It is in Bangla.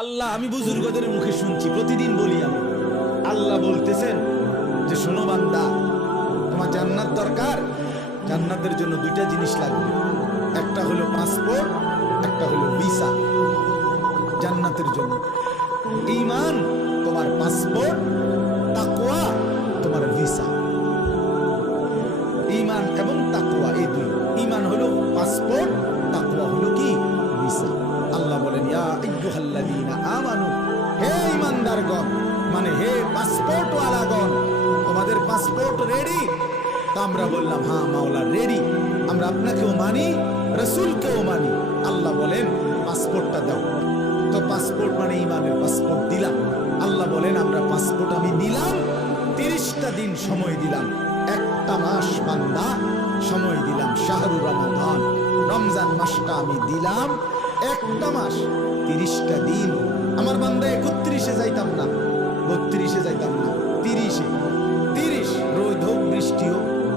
আল্লাহ, আমি বুজুর্গদের মুখে শুনছি, প্রতিদিন বলি আমি, আল্লাহ বলতেছেন যে শোনো বান্দা, তোমার জান্নাত দরকার, জান্নাতের জন্য দুইটা জিনিস লাগবে, একটা হলো পাসপোর্ট, একটা হলো ভিসা। জান্নাতের জন্য ঈমান তোমার পাসপোর্ট, তাকওয়া তোমার ভিসা। ঈমান এবং তাকওয়া এই দুই, ঈমান হলো পাসপোর্ট, তাকওয়া হলো কি ভিসা। আল্লাহ বলেন ইয়া আইয়ুহাল্লাযীনা আমানু, হে ঈমানদারগণ, মানে হে পাসপোর্ট ওয়ালাগণ, তোমাদের পাসপোর্ট রেডি? তো আমরা বললাম হ্যাঁ মাওলা রেডি, আমরা আপনাকেও মানি, রাসূলকেও মানি। আল্লাহ বলেন পাসপোর্টটা দাও। তো পাসপোর্ট মানে ঈমানের পাসপোর্ট দিলাম। আল্লাহ বলেন আমরা পাসপোর্ট আমি দিলাম, 30টা দিন সময় দিলাম, একটা মাস বান্দা সময় দিলাম, শাহরু রমাদান, রমজান মাসটা আমি দিলাম, একটা মাস 30টা দিন। আমার বান্দা 31-এ যাইতাম না,